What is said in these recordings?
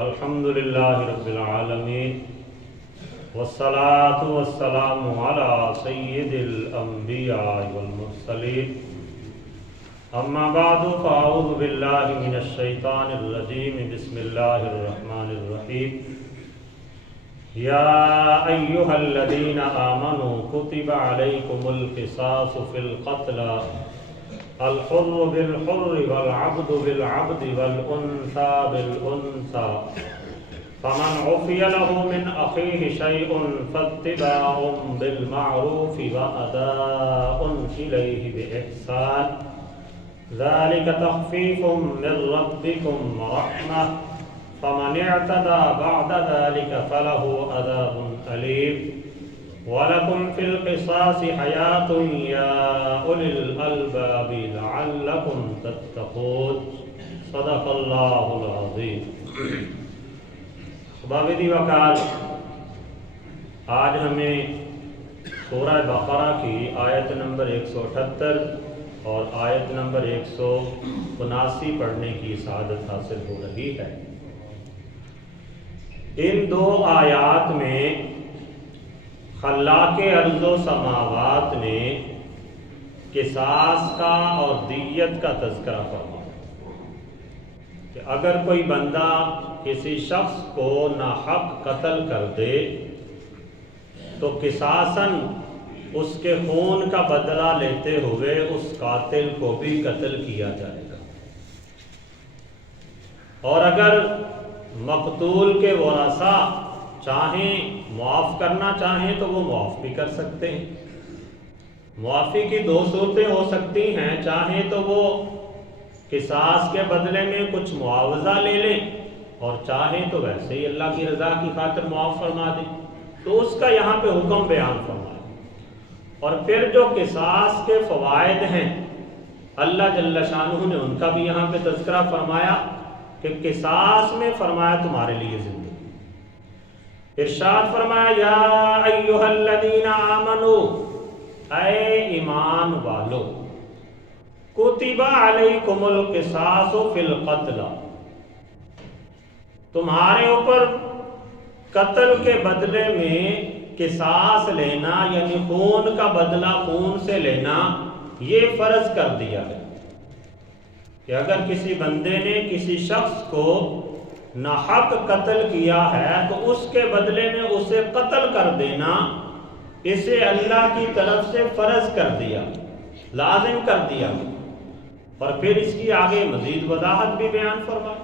الحمد للہ رب العالمین والصلاة والسلام علی سید الانبیاء والمرسلین اما بعد فاعوذ باللہ من الشیطان الرجیم بسم اللہ الرحمن الرحیم یا ایہا الذین آمنوا کتب علیکم القصاص فی القتل الحر بالحر والعبد بالعبد والأنثى بالأنثى فمن عفي له من أخيه شيء فاتباع بالمعروف وأداء إليه بإحسان ذلك تخفيف من ربكم ورحمة فمن اعتدى بعد ذلك فله عذاب أليم وَلَكُمْ فِي الْقِصَاصِ حَيَاةٌ يَا أُولِي الْأَلْبَابِ لَعَلَّكُمْ تَتَّقُونَ صدق اللہ العظیم۔ خداوندی وکال آج ہمیں سورہ بقرہ کی آیت نمبر 178 اور آیت نمبر 179 پڑھنے کی سعادت حاصل ہو رہی ہے۔ ان دو آیات میں خلاق ارض و سماوات نے قصاص کا اور دیت کا تذکرہ فرمایا کہ اگر کوئی بندہ کسی شخص کو ناحق قتل کر دے تو قصاصاً اس کے خون کا بدلہ لیتے ہوئے اس قاتل کو بھی قتل کیا جائے گا، اور اگر مقتول کے ورثاء چاہیں معاف کرنا چاہیں تو وہ معاف بھی کر سکتے ہیں۔ معافی کی دو صورتیں ہو سکتی ہیں، چاہیں تو وہ قصاص کے بدلے میں کچھ معاوضہ لے لیں اور چاہیں تو ویسے ہی اللہ کی رضا کی خاطر معاف فرما دیں، تو اس کا یہاں پہ حکم بیان فرمایا۔ اور پھر جو قصاص کے فوائد ہیں اللہ جل شانہ نے ان کا بھی یہاں پہ تذکرہ فرمایا کہ قصاص میں فرمایا تمہارے لیے زندگی، ارشاد فرمایا یا ایہا الذین آمنوا، اے ایمان والو، کتب علیکم القصاص فی القتل، تمہارے اوپر قتل کے بدلے میں قصاص لینا یعنی خون کا بدلہ خون سے لینا یہ فرض کر دیا ہے کہ اگر کسی بندے نے کسی شخص کو ناحق قتل کیا ہے تو اس کے بدلے میں اسے قتل کر دینا اسے اللہ کی طرف سے فرض کر دیا، لازم کر دیا۔ اور پھر اس کی آگے مزید وضاحت بھی بیان فرمائی،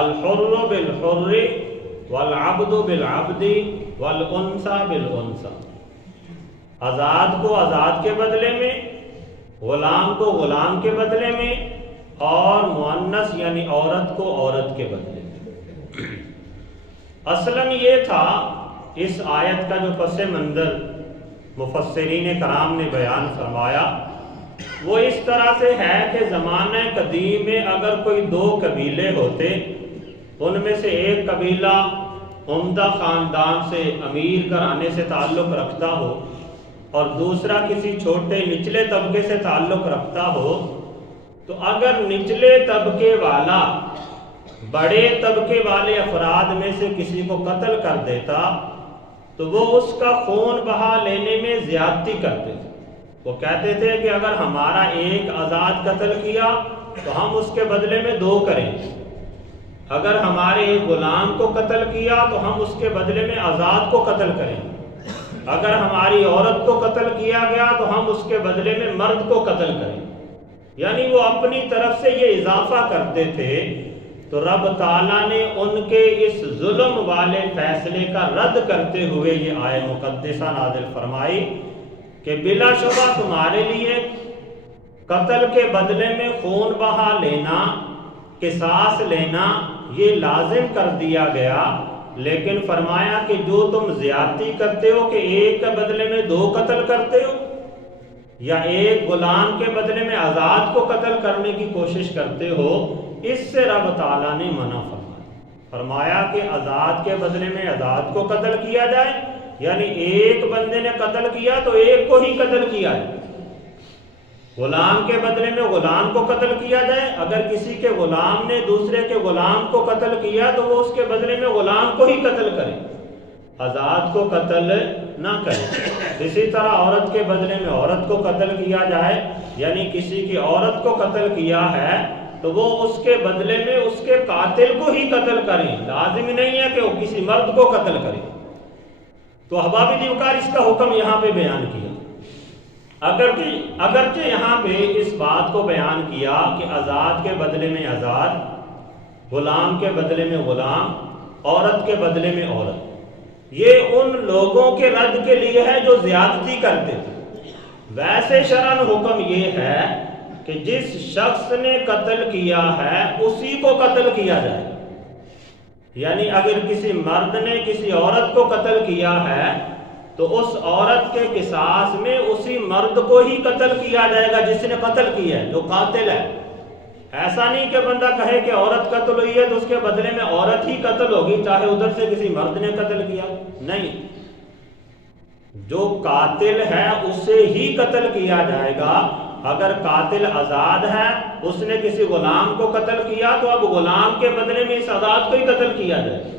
الحر بالحر والعبد بالعبد والانثى بالانثى، آزاد کو آزاد کے بدلے میں، غلام کو غلام کے بدلے میں، اور مؤنث یعنی عورت کو عورت کے بدلے میں۔ اصلاً یہ تھا اس آیت کا جو پس منظر مفسرین کرام نے بیان فرمایا وہ اس طرح سے ہے کہ زمانہ قدیم میں اگر کوئی دو قبیلے ہوتے، ان میں سے ایک قبیلہ عمدہ خاندان سے امیر گھرانے سے تعلق رکھتا ہو اور دوسرا کسی چھوٹے نچلے طبقے سے تعلق رکھتا ہو، تو اگر نچلے طبقے والا بڑے طبقے والے افراد میں سے کسی کو قتل کر دیتا تو وہ اس کا خون بہا لینے میں زیادتی کرتے تھے۔ وہ کہتے تھے کہ اگر ہمارا ایک آزاد قتل کیا تو ہم اس کے بدلے میں دو کریں، اگر ہمارے ایک غلام کو قتل کیا تو ہم اس کے بدلے میں آزاد کو قتل کریں، اگر ہماری عورت کو قتل کیا گیا تو ہم اس کے بدلے میں مرد کو قتل کریں۔ یعنی وہ اپنی طرف سے یہ اضافہ کرتے تھے، تو رب تعالیٰ نے ان کے اس ظلم والے فیصلے کا رد کرتے ہوئے یہ آیت مقدسہ نازل فرمائی کہ بلا شبہ تمہارے لیے قتل کے بدلے میں خون بہا لینا، قصاص لینا یہ لازم کر دیا گیا، لیکن فرمایا کہ جو تم زیادتی کرتے ہو کہ ایک کے بدلے میں دو قتل کرتے ہو یا ایک غلام کے بدلے میں آزاد کو قتل کرنے کی کوشش کرتے ہو، اس سے رب تعالیٰ نے منع فرمایا کہ آزاد کے بدلے میں آزاد کو قتل کیا جائے، یعنی ایک بندے نے قتل کیا تو ایک کو ہی قتل کیا ہے، غلام کے بدلے میں غلام کو قتل کیا جائے، اگر کسی کے غلام نے دوسرے کے غلام کو قتل کیا تو وہ اس کے بدلے میں غلام کو ہی قتل کرے، آزاد کو قتل نہ کرے۔ اسی طرح عورت کے بدلے میں عورت کو قتل کیا جائے، یعنی کسی کی عورت کو قتل کیا ہے تو وہ اس کے بدلے میں اس کے قاتل کو ہی قتل کریں، لازم نہیں ہے کہ وہ کسی مرد کو قتل کرے۔ تو احباب دیوکار اس کا حکم یہاں پہ بیان کیا، اگرچہ یہاں پہ اس بات کو بیان کیا کہ آزاد کے بدلے میں آزاد، غلام کے بدلے میں غلام، عورت کے بدلے میں عورت، یہ ان لوگوں کے رد کے لیے ہے جو زیادتی کرتے تھے۔ ویسے شرعاً حکم یہ ہے کہ جس شخص نے قتل کیا ہے اسی کو قتل کیا جائے، یعنی اگر کسی مرد نے کسی عورت کو قتل کیا ہے تو اس عورت کے قصاص میں اسی مرد کو ہی قتل کیا جائے گا جس نے قتل کیا ہے، جو قاتل ہے۔ ایسا نہیں کہ بندہ کہے کہ عورت قتل ہوئی ہے تو اس کے بدلے میں عورت ہی قتل ہوگی چاہے ادھر سے کسی مرد نے قتل کیا، نہیں، جو قاتل ہے اسے ہی قتل کیا جائے گا۔ اگر قاتل آزاد ہے، اس نے کسی غلام کو قتل کیا تو اب غلام کے بدلے میں اس آزاد کو ہی قتل کیا جائے گا۔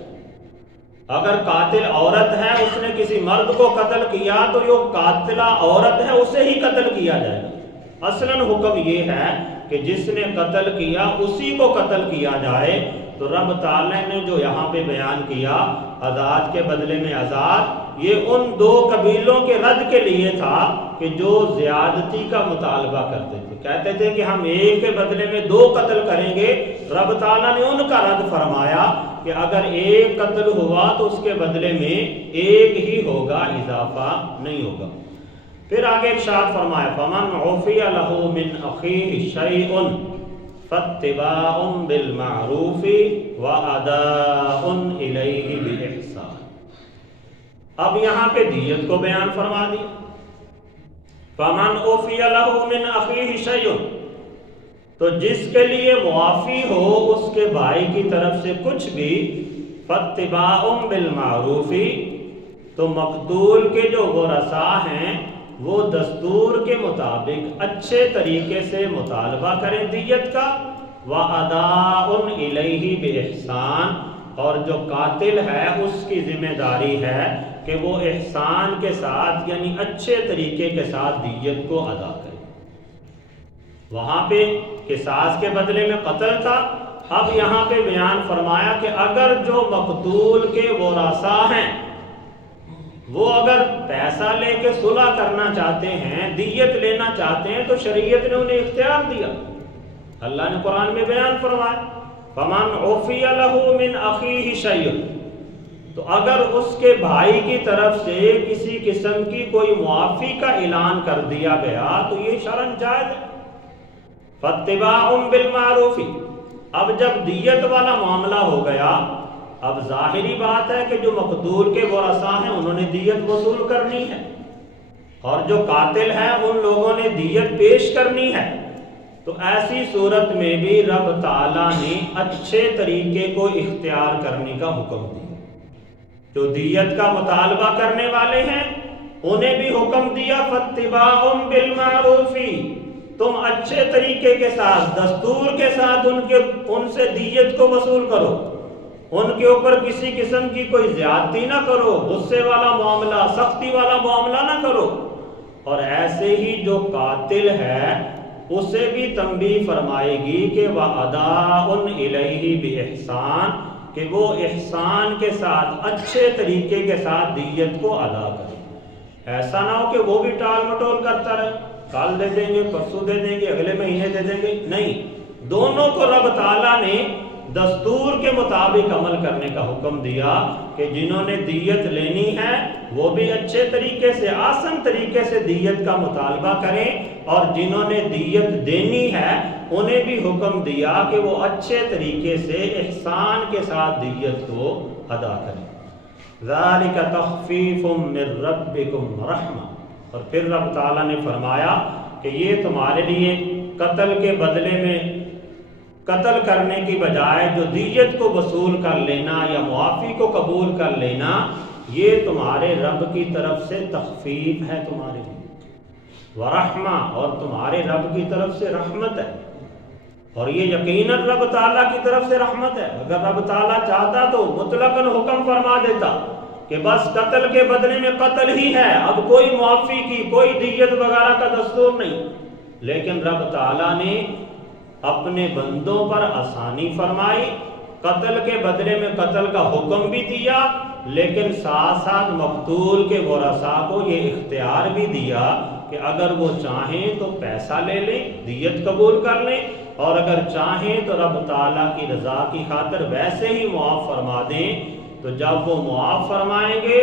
اگر قاتل عورت ہے، اس نے کسی مرد کو قتل کیا تو جو قاتلہ عورت ہے اسے ہی قتل کیا جائے گا۔ اصلاً حکم یہ ہے کہ جس نے قتل کیا اسی کو قتل کیا جائے۔ تو رب تعالیٰ نے جو یہاں پہ بیان کیا آزاد کے بدلے میں آزاد، یہ ان دو قبیلوں کے رد کے لیے تھا کہ جو زیادتی کا مطالبہ کرتے تھے، کہتے تھے کہ ہم ایک کے بدلے میں دو قتل کریں گے۔ رب تعالیٰ نے ان کا رد فرمایا کہ اگر ایک قتل ہوا تو اس کے بدلے میں ایک ہی ہوگا، اضافہ نہیں ہوگا۔ پھر آگے ارشاد فرمایا فَمَنْ عُفِيَ لَهُ مِنْ أَخِيهِ شَيْءٌ فَاتِّبَاعٌ بِالْمَعْرُوفِ وَأَدَاءٌ إِلَيْهِ بِإِحْسَانٍ۔ اب یہاں پہ دیت کو بیان فرما دی۔ فَمَنْ عُفِيَ لَهُ مِنْ أَخِيهِ شَيْءٌ، تو جس کے لیے معافی ہو اس کے بھائی کی طرف سے کچھ بھی، فَاتِّبَاعٌ بِالْمَعْرُوفِ، تو مقتول کے جو ورثاء ہیں وہ دستور کے مطابق اچھے طریقے سے مطالبہ کریں دیت کا، وَأَدَاءٌ إِلَيْهِ بِإِحْسَانٍ، اور جو قاتل ہے اس کی ذمہ داری ہے کہ وہ احسان کے ساتھ یعنی اچھے طریقے کے ساتھ دیت کو ادا کرے۔ وہاں پہ قصاص کے بدلے میں قتل تھا، اب یہاں پہ بیان فرمایا کہ اگر جو مقتول کے ورثاء ہیں وہ اگر پیسہ لے کے صلح کرنا چاہتے ہیں، دیت لینا چاہتے ہیں، تو شریعت نے انہیں اختیار دیا۔ اللہ نے قرآن میں بیان فرمایا فَمَنْ عُفِيَ لَهُ مِنْ أَخِيهِ شَيْءٌ، تو اگر اس کے بھائی کی طرف سے کسی قسم کی کوئی معافی کا اعلان کر دیا گیا تو یہ شرعاً جائز ہے۔ فَاتِّبَاعٌ بِالْمَعْرُوفِ، اب جب دیت والا معاملہ ہو گیا، اب ظاہری بات ہے کہ جو مقتول کے ورثاء ہیں انہوں نے دیت وصول کرنی ہے، اور جو قاتل ہیں ان لوگوں نے دیت پیش کرنی ہے۔ تو ایسی صورت میں بھی رب تعالیٰ نے اچھے طریقے کو اختیار کرنے کا حکم دیا۔ جو دیت کا مطالبہ کرنے والے ہیں انہیں بھی حکم دیا فَاتِّبَاعٌ بِالْمَعْرُوفِ، تم اچھے طریقے کے ساتھ دستور کے ساتھ ان سے دیت کو وصول کرو، ان کے اوپر کسی قسم کی کوئی زیادتی نہ کرو، غصے والا معاملہ، سختی والا معاملہ نہ کرو۔ اور ایسے ہی جو قاتل ہے اسے بھی تنبیہ فرمائے گی کہ وَأَدَاءٌ إِلَيْهِ بِإِحْسَانٍ، کہ وہ احسان کے ساتھ اچھے طریقے کے ساتھ دیت کو ادا کرے۔ ایسا نہ ہو کہ وہ بھی ٹال مٹول کرتا رہے، کل دے دیں گے، پرسوں دے دیں گے، اگلے مہینے دے دیں گے، نہیں، دونوں کو رب تعالیٰ نے دستور کے مطابق عمل کرنے کا حکم دیا کہ جنہوں نے دیت لینی ہے وہ بھی اچھے طریقے سے آسان طریقے سے دیت کا مطالبہ کریں، اور جنہوں نے دیت دینی ہے انہیں بھی حکم دیا کہ وہ اچھے طریقے سے احسان کے ساتھ دیت کو ادا کریں۔ ذَلِكَ تَخْفِيفٌ مِّن رَبِّكُمْ وَرَحْمَةٌ، اور پھر رب تعالیٰ نے فرمایا کہ یہ تمہارے لیے قتل کے بدلے میں قتل کرنے کی بجائے جو دیت کو وصول کر لینا یا معافی کو قبول کر لینا، یہ تمہارے رب کی طرف سے تخفیف ہے تمہارے لیے۔ ورحمہ، اور تمہارے رب کی طرف سے رحمت ہے، اور یہ یقیناً رب تعالیٰ کی طرف سے رحمت ہے۔ اگر رب تعالیٰ چاہتا تو مطلقاً حکم فرما دیتا کہ بس قتل کے بدلے میں قتل ہی ہے، اب کوئی معافی کی، کوئی دیت وغیرہ کا دستور نہیں، لیکن رب تعالیٰ نے اپنے بندوں پر آسانی فرمائی، قتل کے بدلے میں قتل کا حکم بھی دیا، لیکن ساتھ ساتھ مقتول کے ورثاء کو یہ اختیار بھی دیا کہ اگر وہ چاہیں تو پیسہ لے لیں، دیت قبول کر لیں، اور اگر چاہیں تو رب تعالیٰ کی رضا کی خاطر ویسے ہی معاف فرما دیں۔ تو جب وہ معاف فرمائیں گے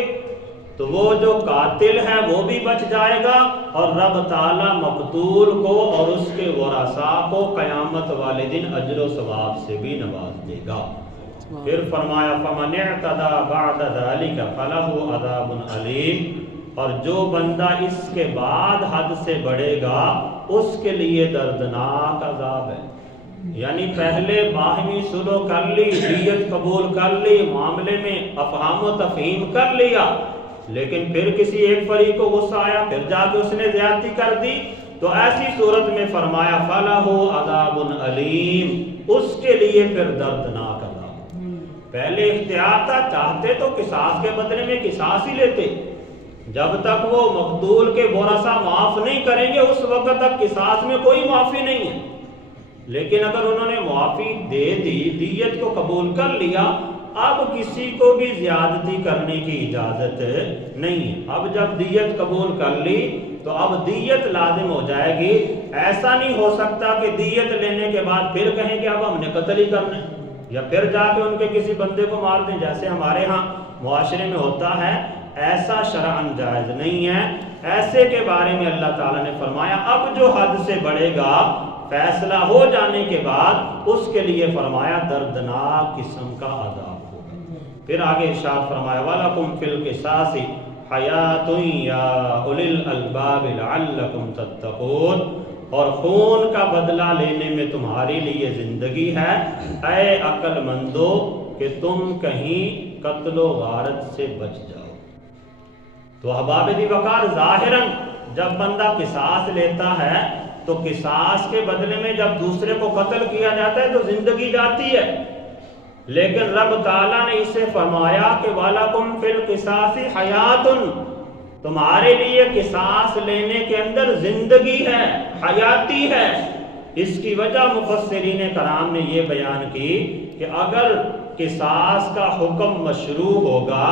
تو وہ جو قاتل ہے وہ بھی بچ جائے گا، اور رب تعالیٰ مقتول کو اور اس کے ورثاء کو قیامت والے دن اجر و ثواب سے بھی نواز دے گا۔ پھر فرمایا فَمَنِ اعْتَدَىٰ بَعْدَ ذَلِكَ فَلَهُ عَذَابٌ عَلِيمٌ، اور جو بندہ اس کے بعد حد سے بڑھے گا اس کے لیے دردناک عذاب ہے۔ یعنی پہلے باہمی صلح کر لی، دیت قبول کر لی، معاملے میں افہام و تفہیم کر لیا، لیکن پھر کسی ایک فریق کو غصہ آیا، پھر جا کے اس نے زیادتی کر دی، تو ایسی صورت میں فرمایا فَلَهُ عَذَابٌ عَلِيمٌ، اس کے لیے پھر دردناک عذاب۔ پہلے اختیار تھا، چاہتے تو قصاص کے بدلے میں قصاص ہی لیتے، جب تک وہ مقتول کے ورثاء معاف نہیں کریں گے اس وقت تک قصاص میں کوئی معافی نہیں ہے، لیکن اگر انہوں نے معافی دے دی، دیت کو قبول کر لیا، اب کسی کو بھی زیادتی کرنے کی اجازت نہیں ہے۔ اب جب دیت قبول کر لی تو اب دیت لازم ہو جائے گی، ایسا نہیں ہو سکتا کہ دیت لینے کے بعد پھر کہیں کہ اب ہم نے قتل ہی کرنا ہے، یا پھر جا کے ان کے کسی بندے کو مار دیں جیسے ہمارے ہاں معاشرے میں ہوتا ہے، ایسا شرعاً جائز نہیں ہے۔ ایسے کے بارے میں اللہ تعالیٰ نے فرمایا اب جو حد سے بڑھے گا فیصلہ ہو جانے کے بعد اس کے لیے فرمایا دردناک قسم کا عذاب ہوگا۔ پھر آگے ارشاد فرمایا وَلَكُمْ فِي الْقِصَاصِ حَيَاةٌ يَا أُولِي الْأَلْبَابِ لَعَلَّكُمْ تَتَّقُونَ، اور خون کا بدلہ لینے میں تمہارے لیے زندگی ہے، اے عقل مندو کہ تم کہیں قتل و غارت سے بچ جاؤ۔ تو احباب دی وقار ظاہراً جب بندہ قصاص لیتا ہے تو قصاص کے بدلے میں جب دوسرے کو قتل کیا جاتا ہے تو زندگی جاتی ہے، لیکن رب تعالیٰ نے اسے فرمایا کہ وَلَكُمْ فِي الْقِصَاصِ حَيَاةٌ، تمہارے لیے قصاص لینے کے اندر زندگی ہے، حیاتی ہے۔ اس کی وجہ مفسرین کرام نے یہ بیان کی کہ اگر قصاص کا حکم مشروع ہوگا،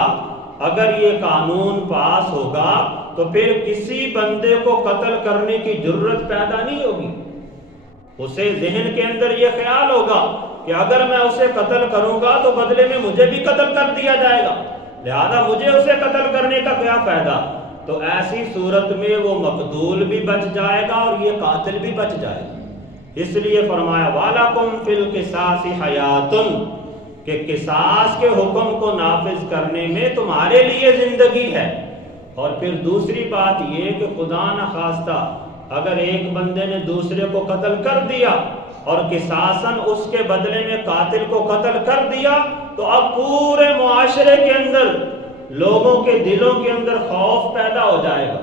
اگر یہ قانون پاس ہوگا تو پھر کسی بندے کو قتل کرنے کی جرت پیدا نہیں ہوگی۔ اسے ذہن کے اندر یہ خیال ہوگا کہ اگر میں اسے قتل کروں گا تو بدلے میں مجھے بھی قتل کر دیا جائے گا، لہذا مجھے اسے قتل کرنے کا کیا فائدہ۔ تو ایسی صورت میں وہ مقتول بھی بچ جائے گا اور یہ قاتل بھی بچ جائے گا۔ اس لیے فرمایا وَلَكُمْ فِي الْقِصَاصِ حَيَاةٌ، کہ قصاص کے حکم کو نافذ کرنے میں تمہارے لیے زندگی ہے۔ اور پھر دوسری بات یہ کہ خدا نخواستہ اگر ایک بندے نے دوسرے کو قتل کر دیا اور قصاصاً اس کے بدلے میں قاتل کو قتل کر دیا تو اب پورے معاشرے کے اندر لوگوں کے دلوں کے اندر خوف پیدا ہو جائے گا،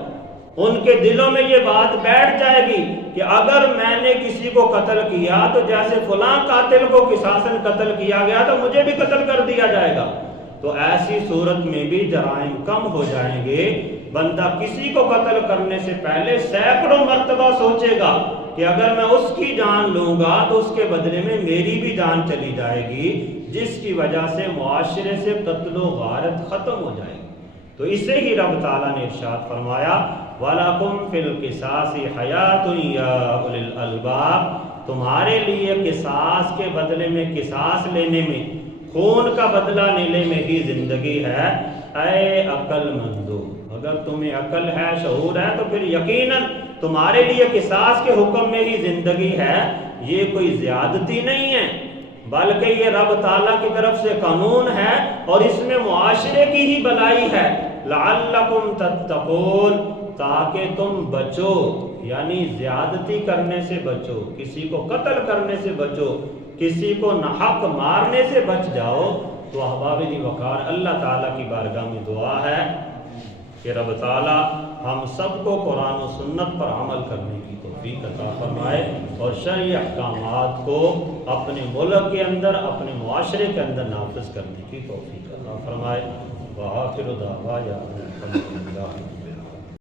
ان کے دلوں میں یہ بات بیٹھ جائے گی کہ اگر میں نے کسی کو قتل کیا تو جیسے فلاں قاتل کو قصاصاً قتل کیا گیا تو مجھے بھی قتل کر دیا جائے گا۔ تو ایسی صورت میں بھی جرائم کم ہو جائیں گے، بندہ کسی کو قتل کرنے سے پہلے سینکڑوں مرتبہ سوچے گا کہ اگر میں اس کی جان لوں گا تو اس کے بدلے میں میری بھی جان چلی جائے گی، جس کی وجہ سے معاشرے سے قتل و غارت ختم ہو جائے گی۔ تو اسے ہی رب تعالیٰ نے ارشاد فرمایا وَلَكُمْ فِي الْقِصَاصِ حَيَاةٌ يَا أُولِي الْأَلْبَابِ، تمہارے لیے قصاص کے بدلے میں قصاص لینے میں، خون کا بدلہ لینے میں ہی زندگی ہے، اے عقل مندو۔ اگر تمہیں عقل ہے، شعور ہے، تو پھر یقیناً تمہارے لیے قصاص کے حکم میں ہی زندگی ہے، یہ کوئی زیادتی نہیں ہے، بلکہ یہ رب تعالیٰ کی طرف سے قانون ہے اور اس میں معاشرے کی ہی بھلائی ہے۔ لعلکم تتقون، تاکہ تم بچو، یعنی زیادتی کرنے سے بچو، کسی کو قتل کرنے سے بچو، کسی کو ناحق مارنے سے بچ جاؤ۔ تو احباب دی وقار اللہ تعالیٰ کی بارگاہ میں دعا ہے کہ رب تعالی ہم سب کو قرآن و سنت پر عمل کرنے کی توفیق عطا فرمائے اور شرعی احکامات کو اپنے ملک کے اندر، اپنے معاشرے کے اندر نافذ کرنے کی توفیق عطا فرمائے۔ وآخر دعوانا الحمدللہ۔